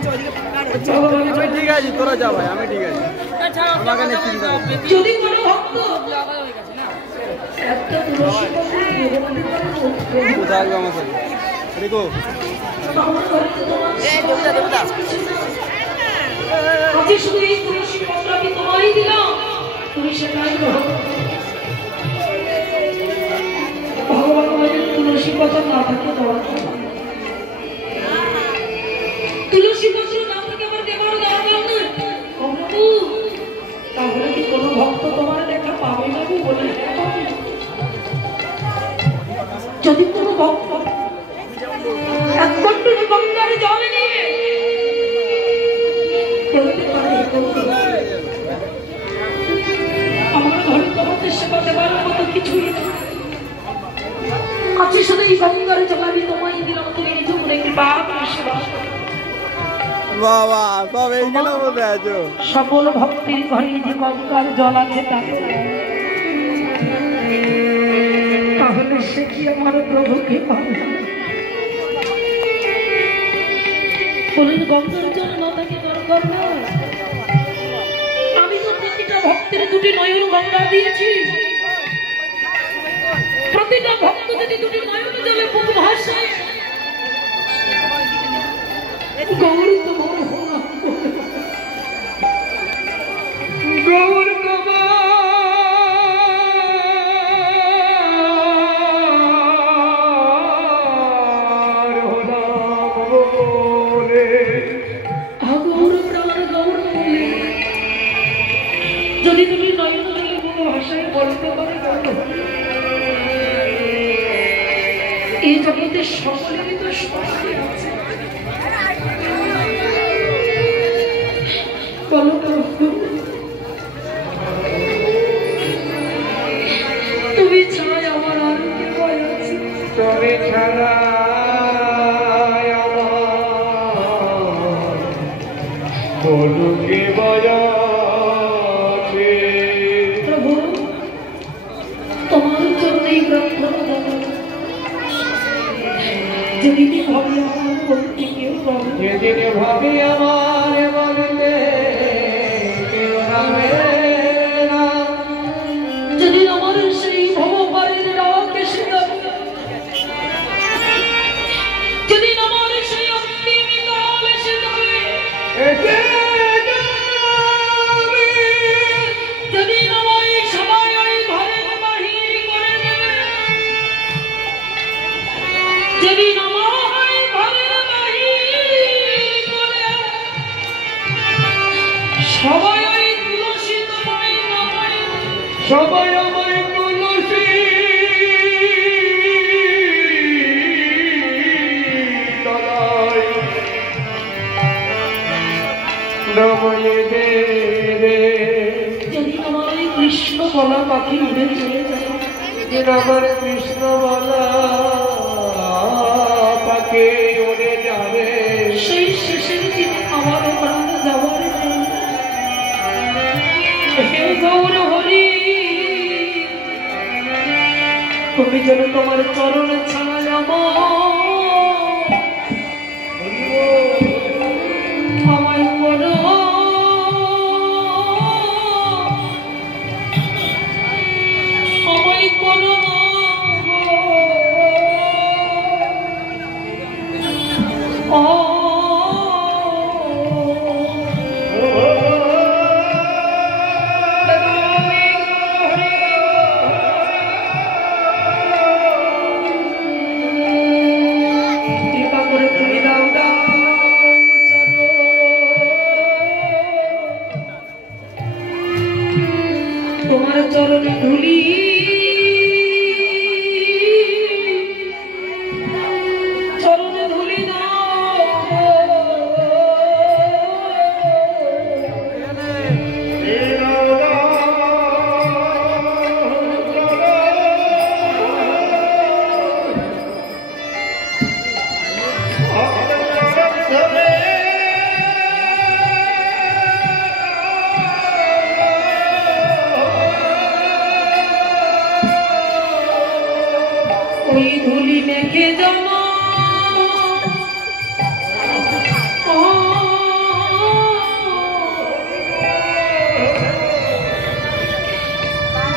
ঠিক আছে, তোরা যা ভাই, আমি ঠিক আছে। যদি কোনো ভক্ত থাকবে আমার সাথে দেখো আজকে শুধু এই তুলসী পত্র আমি তোমারই দিলাম, তুমি সেটাই গ্রহণ করো। ভগবান বলেন তুলসী পত্র না থাকলে দেওয়ার কথা, তুলসী পত্র না থাকে আমার দেওয়ার দরকার নেই। তাহলে কি কোনো ভক্ত তোমার দেখা পাবে না বলে? যদি কোনো ভক্ত এক ঘন্টা গঙ্গার জল নিয়ে আমার ঘরে তোমাদের সেবা দেওয়ার মতো কিছুই নেই। আজকে শুধু এই গঙ্গার জল আমি তোমায় দিলাম, তুমি নিজে মনে কৃপা করে সেবা করো। বাবা সব এইগুলো বলতে আছো। সকল ভক্তির ঘরে যে গঙ্গার জল আছে তাহলে সে কি আমার প্রভুকে পাবে? বলেন গঙ্গার জল না থাকে দরকার না। আমি তো প্রতিটা ভক্তের দুটি নয়ন গঙ্গা দিয়েছি। প্রতিটা ভক্ত যদি দুটি নয়ন জলে বুক ভাসায়, গৌর তোমার গৌর যদি তুমি নয়ন জলে বুক ভাসায় বলতে পারে এই জগতের সকলেরই তো শাস্তি আছে। বলো তুমি ছাড়াই আমার আর উপায় আছে? তুমি ছাড়া প্রভু তোমার জন্যই প্রার্থনা যেদিনে ভাবি আমার বলতে কেউ যেদিনে ভাবি আমার বলতে কেউ না, যেদিন আমার সেই ভগবানের ডাক এসে যাবে, যেদিন আমার সেই অন্তিম কাল এসে যাবে, যেদিন আমার সবাই ওই ঘরের বাহির করে দেবে, যেদিন সবাই ওই তুলসী তোমায় নামায়, সবাই আমায় তুলসী তলায় নামায় দে। যেদিন আমার ওই কৃষ্ণ বলা পাখি উড়ে চলে যায়, যেদিন আমার কৃষ্ণ বলা পাখি উড়ে যাবে, সেই শেষের দিনে আমার প্রাণ যাওয়ার গৌর হরি, তুমি যেন তোমার চরণ ছাড়া আমায় করো, আমায় করো তোমার চরণে ধুলি, চরণে ধুলি ওই ধুলি মেখে জমা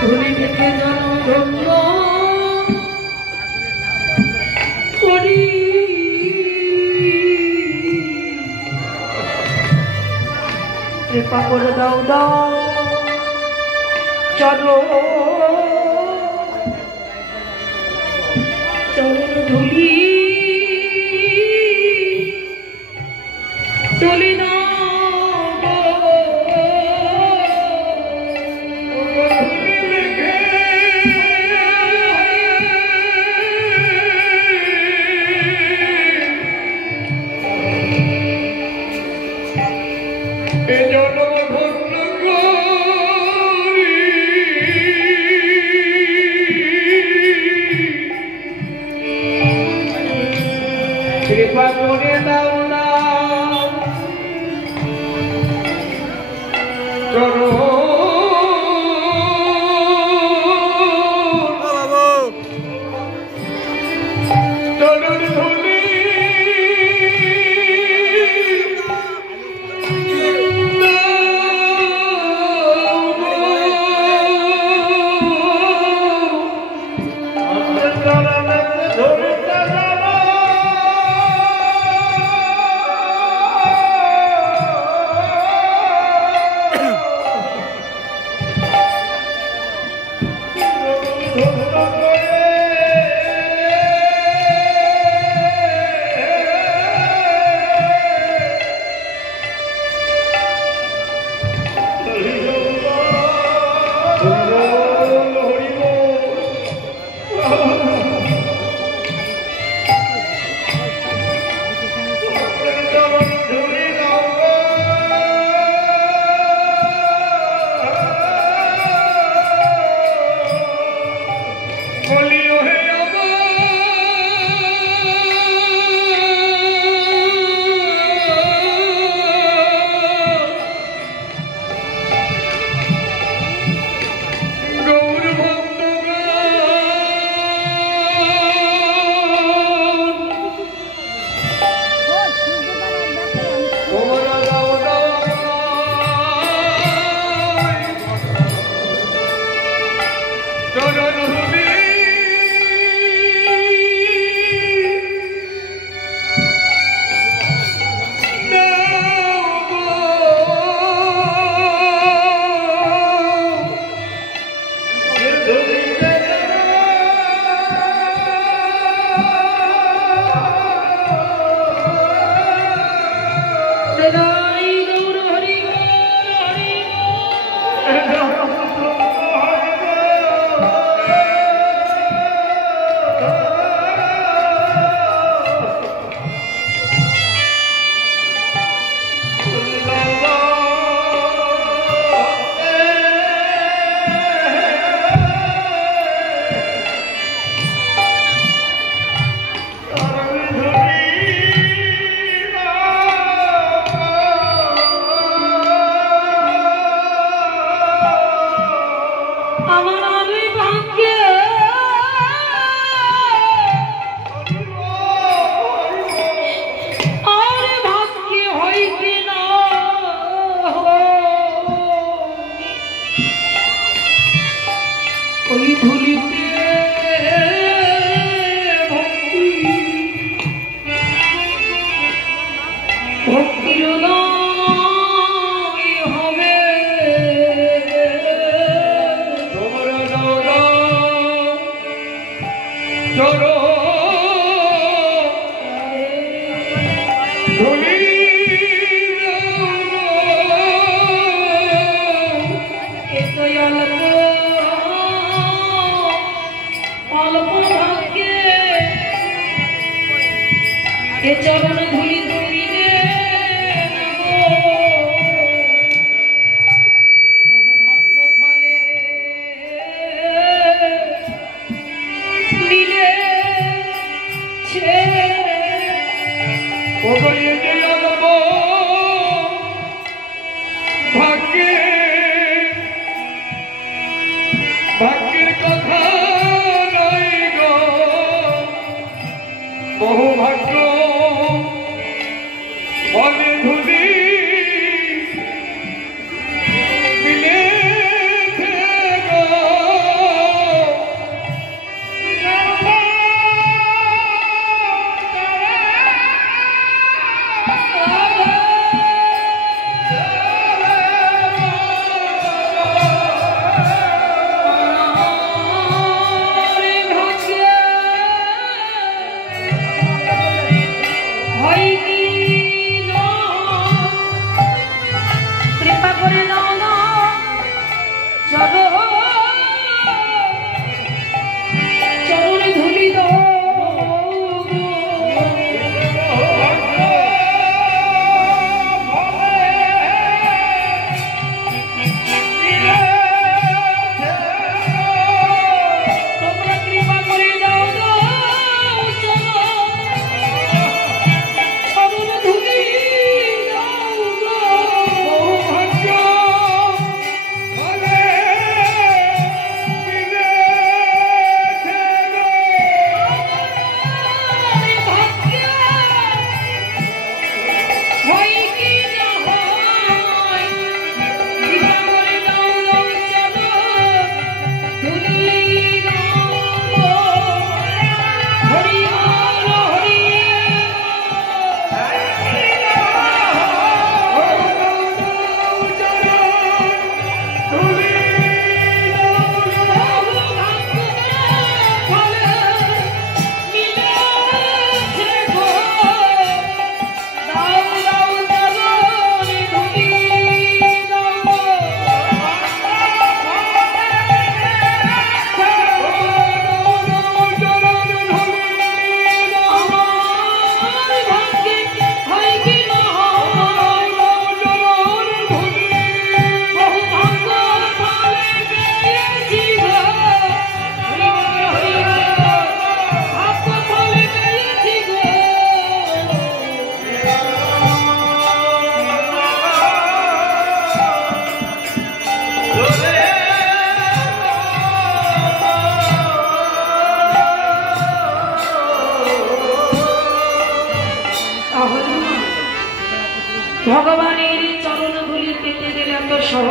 ধুলি থেকে জন্ম ধন্য করি কৃপা করে দাও দাও চরণ ধুলি তুলি না কৃপা করে দাও না চরণ ধুলি ভাগ্যের কথা নাই গো, বহু ভাগ্য বলে ধুলি মিলেছে গো।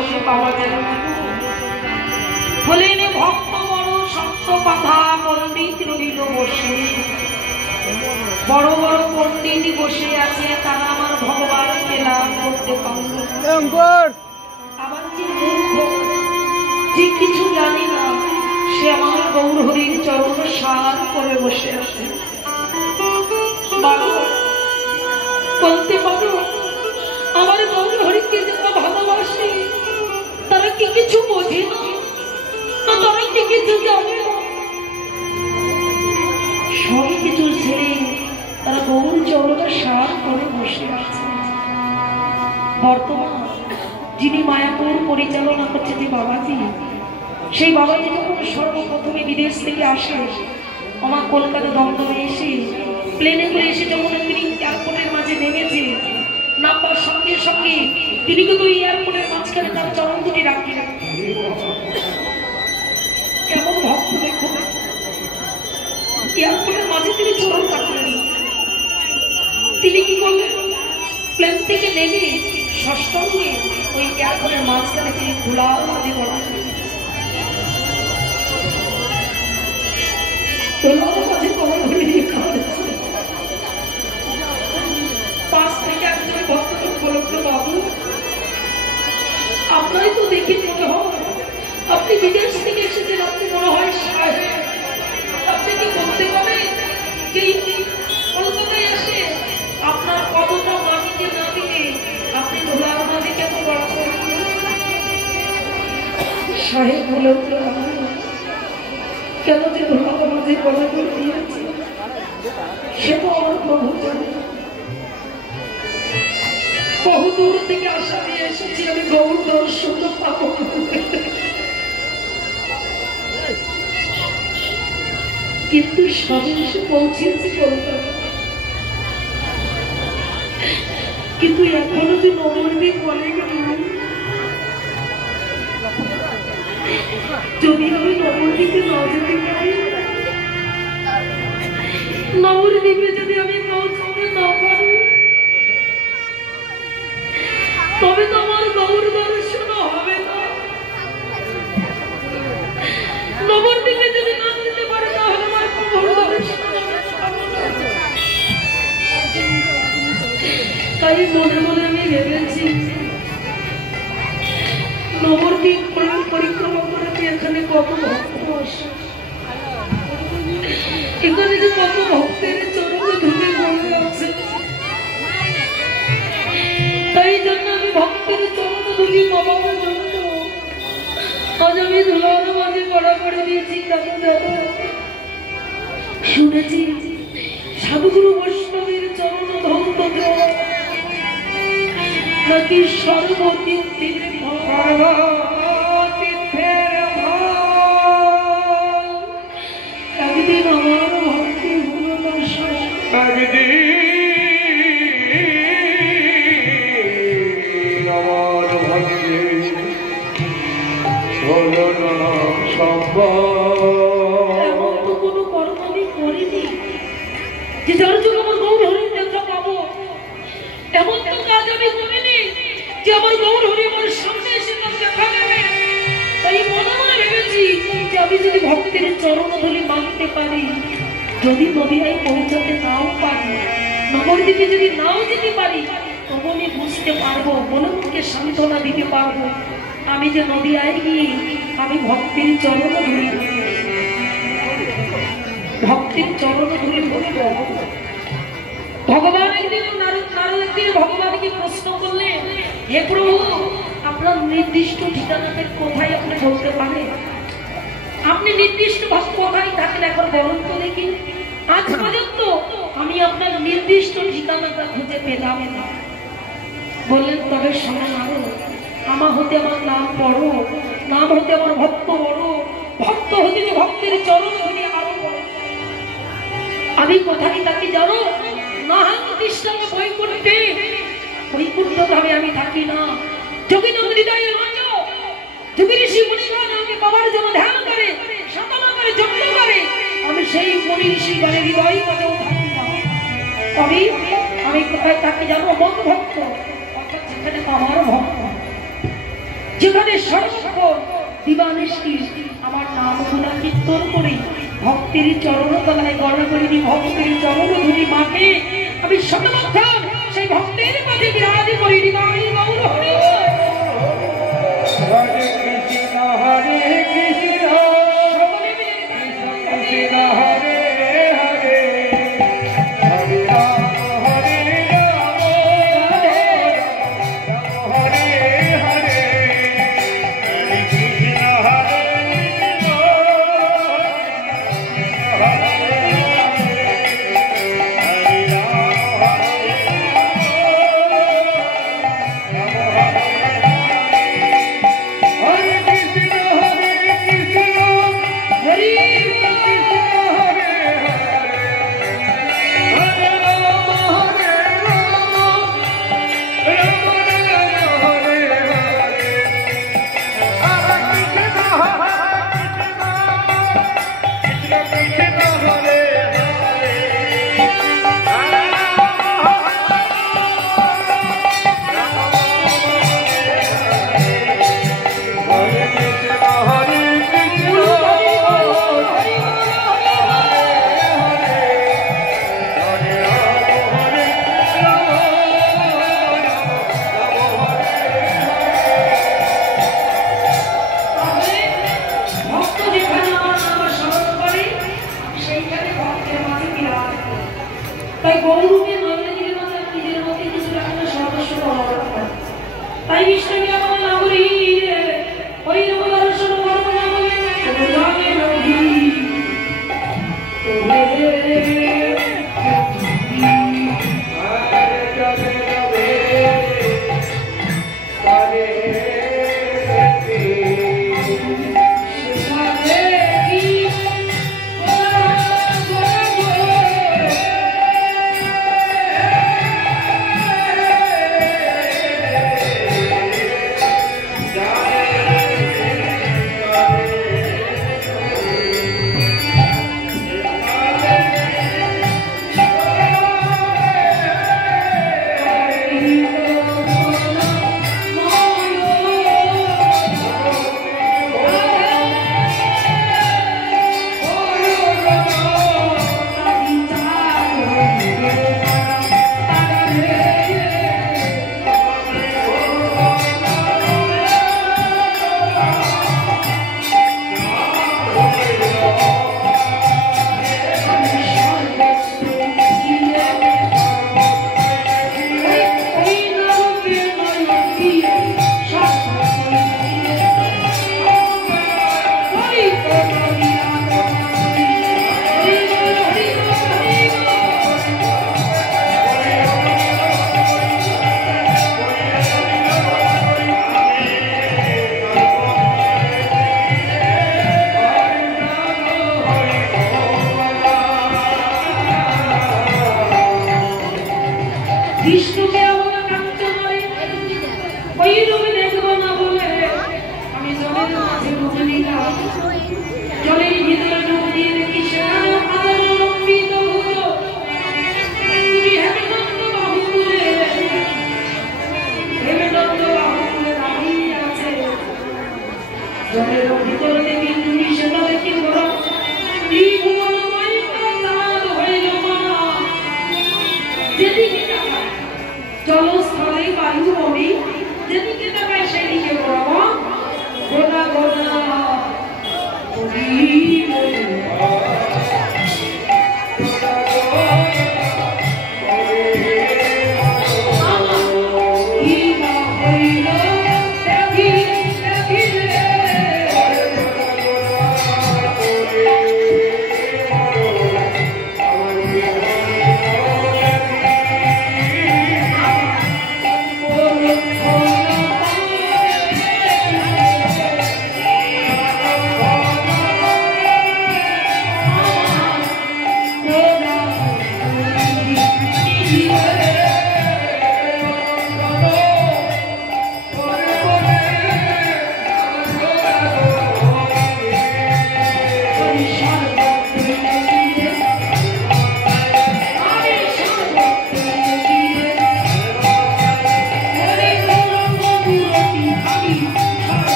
বসে বাবা যেন বলেন ভক্ত বড় সত্য কথা পণ্ডিত রইল বসে বড় বড় পণ্ডিত বসে আছে তারা আমার ভগবানকে লাভ করতে পারল আবার যে মূর্খ যে কিছু জানি না সে আমার গৌর হরির চরণ সার করে বসে আছে বলতে পারো আমার গৌর হরিকে যারা ভালোবাসে তারা কি কিছু বোঝে না তারা কি কিছু জানে না সব কিছু ছেড়ে তারা গৌর চরণ সার করে বসে আছে বর্তমান যিনি মায়াপুর পরিচালনা করছে যে বাবাজি সেই বাবাজি যখন সর্বপ্রথমে বিদেশ থেকে আসে আমার কলকাতা দমদমে এসে প্লেনে করে এসে যখন তিনি এয়ারপোর্টের মাঝে নেমেছে নামবার সঙ্গে সঙ্গে তিনি কিন্তু এয়ারপোর্টের মাঝখানে তার চরণ দুটি রাখি কেমন ভক্ত দেখুন এয়ারপোর্টের মাঝে তিনি চরণ রাখলেন তিনি কি করলেন প্লেন থেকে নেমে ষষ্ঠে ওই এয়ারপোর্টের মাঝখানে তিনি ধুলার মাঝে বড় পাশ থেকে একজন ভক্ত বলল বাবু আপনারই তো দেখে মনে হয় আপনি বিদেশ থেকে এসেছেন আপনি মনে হয় আপনি কি বলতে পারে যে কলকাতায় এসে আপনার কতটা মাটিতে না দিলে আপনি ধুলার মাঝে কেন বড় করেন সাহেব বলে কেন যে ধুলার মাঝে বড় করে দিয়েছে সে তো আমার প্রভু জানে বহু দূর থেকে আশা নিয়ে এসেছি আমি গৌর দর্শন পাবো কিন্তু সবে এসে পৌঁছেছি কলকাতা কিন্তু এখনো যে নবদ্বীপ বলে গেল যদি আমি নবদ্বীপে না যেতে পারি নবদ্বীপে যদি আমি পৌঁছাতে না পারি তবে তো আমার গৌর দর্শন হবে না নবদ্বীপে যদি না যেতে পারে তাহলে আমার গৌর দর্শন তাই মনে মনে আমি ভেবেছি নবদ্বীপ পরিক্রমা করে এখানে কত ভক্ত আসে এখানে যে কত ভক্তের চরণে ঢুকে পড়ে আছে তাই জন্য আমি ভক্তের চরণ ধুলি বাবার জন্য আজ আমি ধুলার মাঝে পড়া করে দিয়েছি তাকে যাবো শুনেছি সাধুগুরু বৈষ্ণবের চরণ ধন্য নাকি সর্বতীর্থের একদিন আমার ভক্তি হলো না একদিন আমার ভক্তি হলো না সম্ভব এমন তো কোনো কর্ম আমি করিনি যে যার জন্য আমার গৌর হরির দেখা পাবো এমন তো কাজ আমি করিনি যে আমার গৌর হরি আমার সামনে এসে তার দেখা নেবে তাই মনে মনে ভেবেছি যে আমি যদি ভক্তের চরণ ধুলি মানতে পারি যদি নদীয়ায় পৌঁছাতে নাও পারি নবদ্বীপে যদি নাও যেতে পারি তবু আমি বুঝতে পারবো মনে মনকে সান্ত্বনা দিতে পারবো আমি যে নদীয়ায় গিয়ে আমি ভক্তের চরণ ধুলি ভক্তের চরণ ধুলি বলবো ভগবান একদিন নারদ ভগবানকে প্রশ্ন করলেন হে প্রভু আপনার নির্দিষ্ট ঠিকানাতে কোথায় আপনি বলতে পারেন আপনি নির্দিষ্ট কোথায় থাকেন এখন বলুন তো দেখি আজ পর্যন্ত আমি আপনার নির্দিষ্ট ঠিকানাটা খুঁজে পেলাম না বললেন তবে শোনা নারদ আমার হতে আমার নাম বড় নাম হতে আমার ভক্ত বড় ভক্ত হতে যে ভক্তের চরণ ধরে আরো বড় আমি কোথায় থাকি জানো বৈকুণ্ঠ ধামে আমি থাকি না যোগীনন্দ হৃদয়ে যোগী ঋষি মুনিগণ আমাকে বাবার জন্য ধ্যান করে সাধনা করে যত্ন করে আমি সেই মুনি ঋষি গণের হৃদয় মনেও থাকি না তবে আমি কোথায় থাকি জানো মন ভক্ত অর্থাৎ যেখানে আমার ভক্ত যেখানে সর্বক্ষণ দিবানিশি আমার নাম গুণা কীর্তন করে ভক্তের চরণ তলায় গড়া করিনি, ভক্তের চরণ ধুলি মাকে আমি সর্বক্ষণ সেই ভক্তের মাঝে বিরাজি করিনি। হরে কৃষ্ণ হরে কৃষ্ণ সকলে মিলে কৃষ্ণ হরে হরে হরে রাম হরে রাম হরে হরে হরে কৃষ্ণ হরে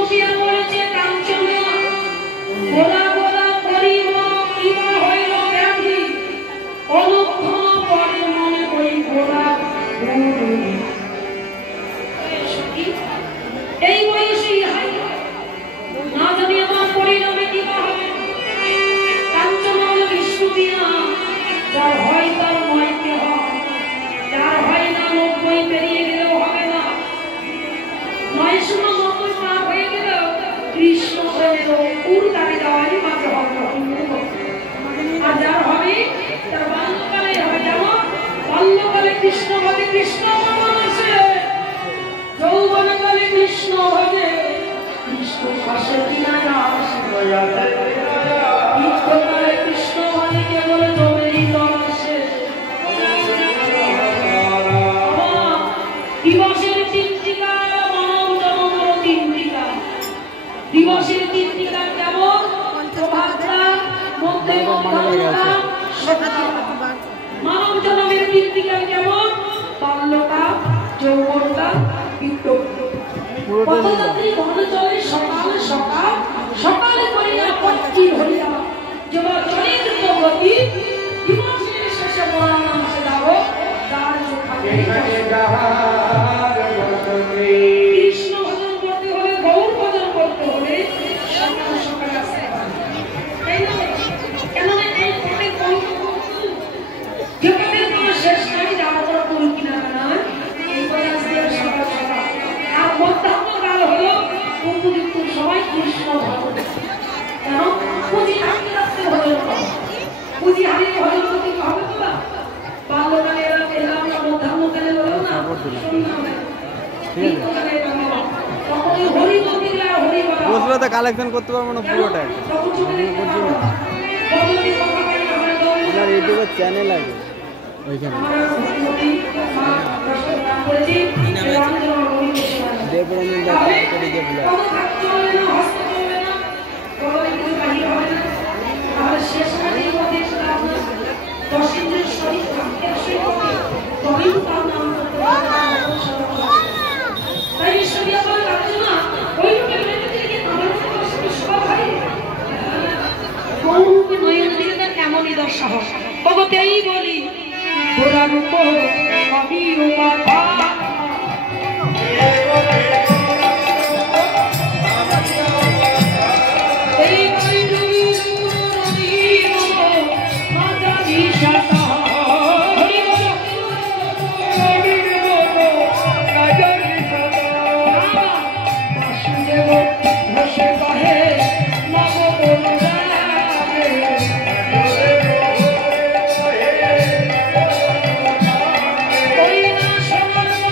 বিষ্ণুপ্রিয়া বলেছে কাঞ্চনা গোলা গোলা করিব কিবা হইল ব্যাধি অলক্ষণ পরে মনে করি গোলা এই বয়সে না জানি আমার পরিণামে কিবা হবে। কাঞ্চনা হল বিষ্ণুপ্রিয়া, যার হয় তার ময়কে হয়, যার হয় না 90 পেরিয়ে গেলেও হবে না, 990 পার হয়ে গেলেও কৃষ্ণ প্রেমের উর দাঁড়িয়ে দেওয়ারই মাঝে হবে না। আর যার হবে তার বাল্যকালে হবে, যেমন বাল্যকালে কৃষ্ণ হবে কৃষ্ণ মানুষে, যৌবনকালে কৃষ্ণ হবে কৃষ্ণ শাসে বৃদ্ধকালে কৃষ্ণ মানে কেবল জমেরই তরসে। দিবসের 3 টিকা মানব জনমর 3 টিকা। দিবসের 3 টিকা কেমন? প্রভাতটা, মধ্যমকাল, সন্ধ্যাকাল। মানব জনমের 3 টিকা কেমন? বাল্যকাল, যৌবনকাল, বৃদ্ধকাল। পথযাত্রী বনে চলে সকাল সকাল, সকালে করিয়া পত্তি হরিয়া যেবা চরিত্র গতি, দিবসের শেষে বরান আসে যাব তার চোখানে কৃষ্ণ ভজন করতে হলে, গৌর ভজন করতে হলে সকাল সকাল আসতে হয়। তাই না? কেননা এই পথে যে পথের কোনো শেষ নাই, যাওয়া যাওয়া করুন কিনা না, এই পথে আসতে হবে সকাল সকাল। আর মধ্যাহ্নকাল হলো উপযুক্ত সময় কৃষ্ণ ভজন। কেন? পুঁজি হারিয়ে রাখতে ভজন করো, পুঁজি হারিয়ে ভজন করতে হবে তো না। বাল্যকালে এলাম না, মধ্যাহ্নকালে বলো না, তখন হরি বলতে গেলে হরি বলা বসলে তো কালেকশন করতে পারবো না পুরোটা। আপনার ইউটিউবের চ্যানেল আছে ওইখানে দেবরঞ্জন দাস করে দিয়ে বলে এমনই দশা ভগতেই বলি গোরা রূপ কবি রূপা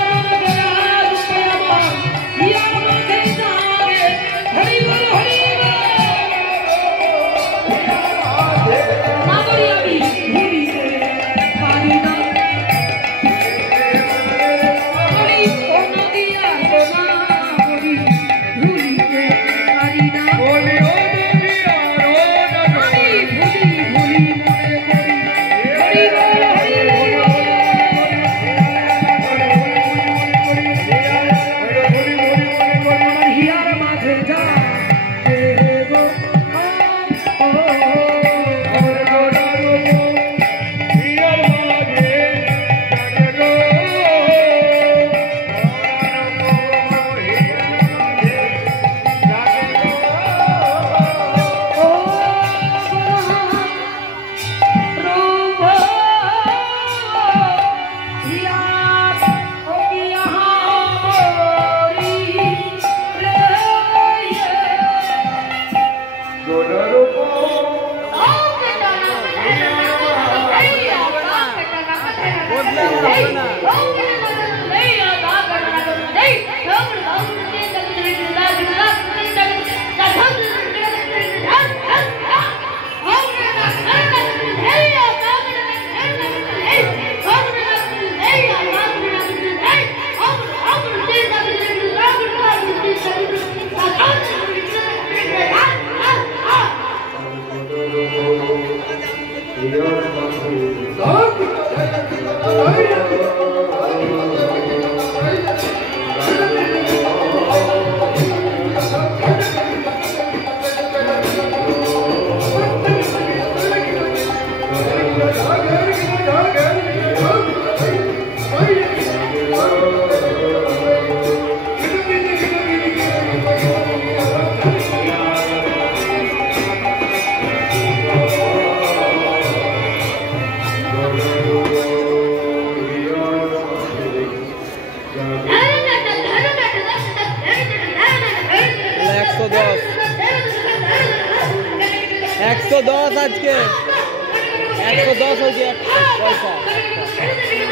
110 আজকে 110 হয়েছে পয়সা।